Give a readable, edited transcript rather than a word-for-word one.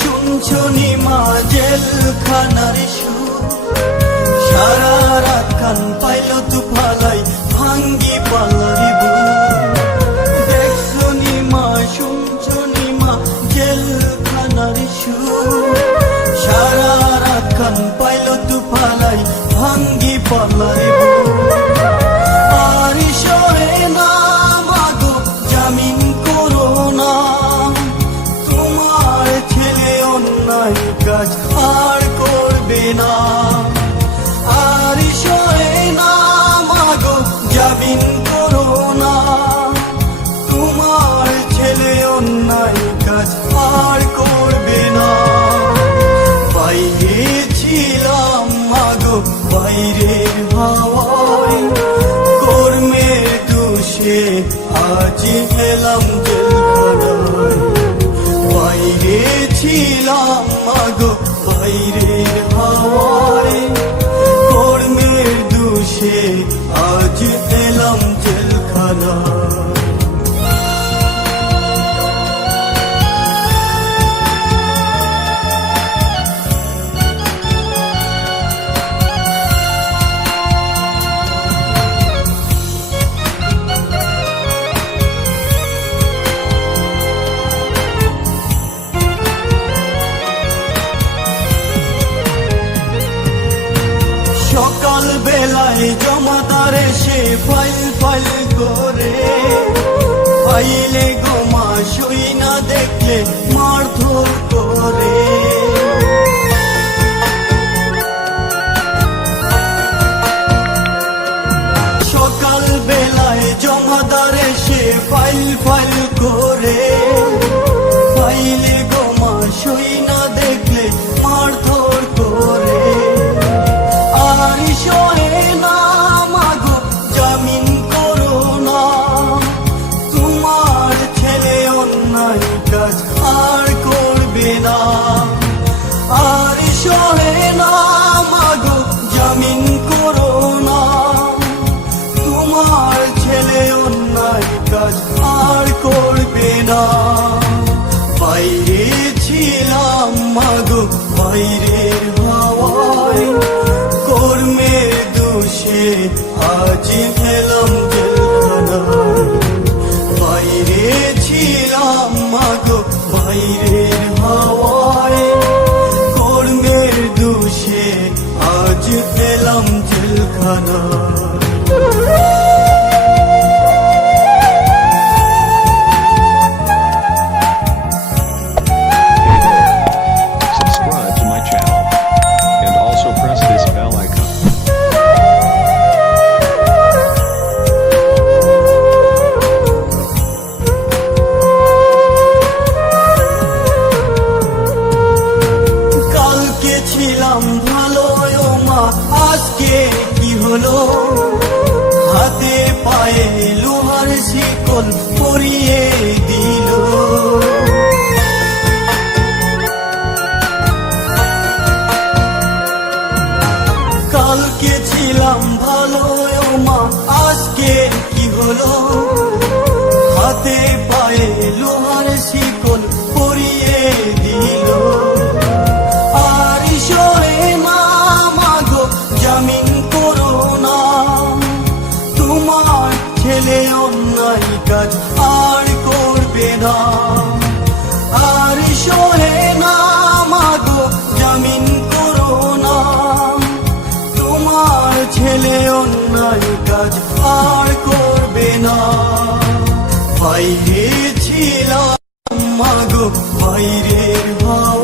শুনছো নিমা জেলখানার সুর, সারা রাত কান পাইল তু ফালাই ভাঙ্গি পাল্লারি বুক। দেখছো নিমা শুনছো নিমা জেলখানার সুর, সারা রাত কান পাইল তু ফালাই ভাঙ্গি পাল্লারি বুক। আর সরে না মাগো জামিন করো না, তোমার ছেলে অন্যায় কাজ আর করবে না। আর সরে না মাগো জামিন করো না, তোমার ছেলে অন্যায় কাজ আর করবে না। বাইরে ছিলাম মাগো বাইরের হাওয়ায়, কর্মের দোষে আজ এলাম জেলখানায়। বাইরে ছিলাম মাগো বাইরের হাওয়ায়, কর্মের দোষে আজ এলাম জেলখানায়। সকাল বেলায় জমাদার এসে ফাইল ফাইল করে, ফাইলে গোমা সই না দেখলে মারধর করে। সকাল বেলায় জমাদার এসে ফাইল ফাইল করে, ফাইলে গোমা সই না দেখলে মারধর করে। আর সরে না মাগো জামিন করো না, তোমার ছেলে অন্যায় কাজ আর করবে না। আর সরে না মাগো জামিন করো না, তোমার ছেলে অন্যায় কাজ আর করবে না। বাইরে ছিলাম মাগো বাইরের হাওয়ায়, কর্মের দোষে আজ এলাম জেলখানায়। বাইরে ছিলাম মাগো বাইরের হাওয়ায়, কর্মের দোষে আজ এলাম জেলখানায়। Subscribe to my channel and also press this bell icon. কালকে ছিলাম ভালো ও মা, আজকে কি হলো? হাতে পায়ে লোহার শিকল পরিয়ে দিল। কালকে ছিলাম ভালো ও মা, আজকে কি হলো? হাতে পায়ে লোহার শিকল পরিয়ে দিল। আর সরে না মাগো জামিন করো না, তোমার ছেলে অন্যায় কাজ আর করবে না। আর সরে না মাগো জামিন করো না, তোমার ছেলে অন্যায় কাজ আর করবে না। বাইরে ছিলাম মাগো বাইরের হাওয়ায়,